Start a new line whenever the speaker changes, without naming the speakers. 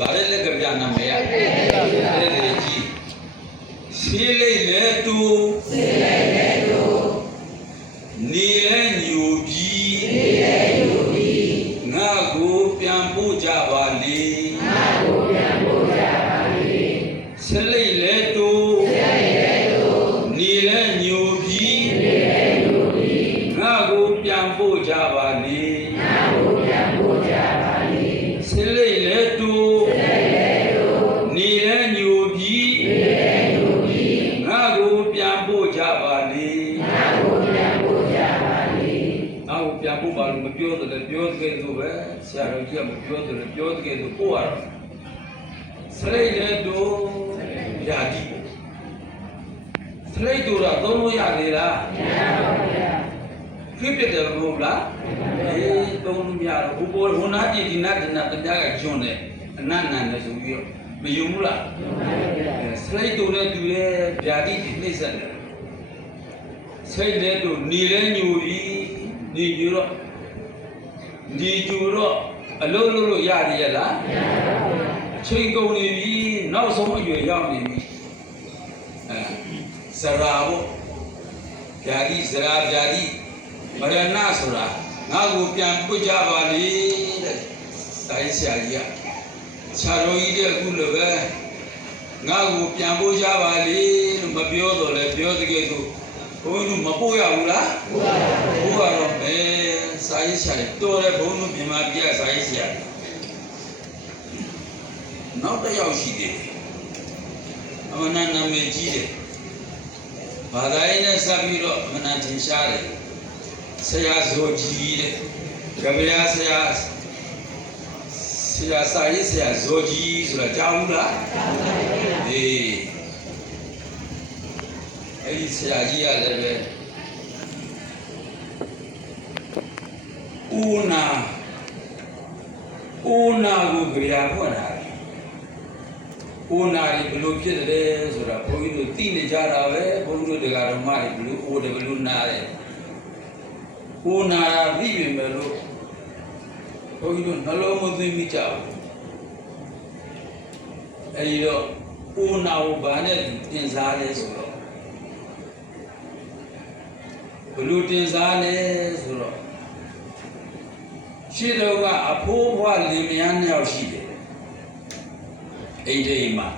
ဗါတဲ့လက်ကပြနာမည်ရတဲ့တဲ့ကြီးစီလေးလေတူစီလေးလေတူနေလဲညူပြီးနေလဲညူပြီးငါကိုပြန်ပို့ကြပါလေငါကိုပြန်ပို့ကြပါလေစီလေးလေတူစီလေးလေတူနေလဲညူပြီးနေလဲညူပြီးငါကိုပြန်ပို့ကြပါလေ ပြန်ပို့ပါလို့မပြောတယ်လေပြောတဲ့သူပဲဆရာတော်ကြီးကမပြောတယ်လေပြောတဲ့သူပို့ရတော့ဆစ်လိတ်လဲတူရာဒီဆစ်လိတ်တူတော့သုံးလို့ရသေးလားမရပါဘူးဗျာဖြစ်ပြတယ်မဟုတ်လားအေးသုံးလို့မရတော့ဘိုးဘိုးဟိုနာကြည့်ဒီနာဒီနာတရားကကျွန်းတယ်အနတ်နန်တယ်ဆိုပြီးတော့မယုံဘူးလားစလိတ်တူနဲ့တူရဲ့ဗျာတိဒီနှိမ့်ဆက်တယ်စိတ်တဲ့တူနေလဲညူပြီးနေညူတော့ နေညူတော့အလုံးလုံးလို့ရရရဲ့လားမရပါဘူးအချိန်ကုန်နေပြီနောက်ဆုံးအရွယ်ရောက်နေပြီအဲဇရာဖို့ဗျာတိဇရာဗျာတိမရဏဆိုတာငါ့ကိုပြန်ပွတ်ကြပါလေတဲ့တိုင်းဆရာကြီးကဆရာတော်ကြီးတဲ့အခုလိုပဲငါ့ကိုပြန်ပို့ကြပါလေလို့မပြောတော့လဲပြောတကယ်ဆိုဘုန်းကြီးတို့မပို့ရဘူးလားပို့ရပါဘူးပို့ရတော့မယ်စာ ရေးဆရာကြီးတော်တယ်ဘုန်းကြီးတို့မြန်မာပြည်ကစာရေးဆရာကြီးနောက်တစ်ယောက်ရှိတယ်အမနာနာမည်ကြီးတယ်ဘာသာရေးနဲ့စပ်ပြီးတော့အမနာထင်ရှားတယ်ဆရာဇောကြီးတဲ့ကဗျာဆရာဆရာစာရေးဆရာဇောကြီးဆိုတာကြားဘူးလားကြားပါဘူးအေးအဲ့ဒီဆရာကြီးကလည်းပဲ ဦးနာဦးနာကိုကြရာဖွင့်တာဦးနာတွေဘယ်လိုဖြစ်တယ်ဆိုတာဘုန်းကြီးတို့သိနေကြတာပဲဘုန်းကြီးတို့တရားတော်မှတွေဘယ်လိုအိုးတယ်ဘယ်လိုနာတယ်ဦးနာသိပြီမယ်လို့ဘုန်းကြီးတို့နှလုံးမသွင်းမိကြဘူးအဲဒီတော့ဦးနာကိုဘာနဲ့တင်စားလဲဆိုတော့ဘယ်လိုတင်စားလဲဆိုတော့ ရှိတော့ကအဖိုးဘွားလင်မယားနှစ်ယောက်ရှိတယ်အိမ်တိမ်မှာ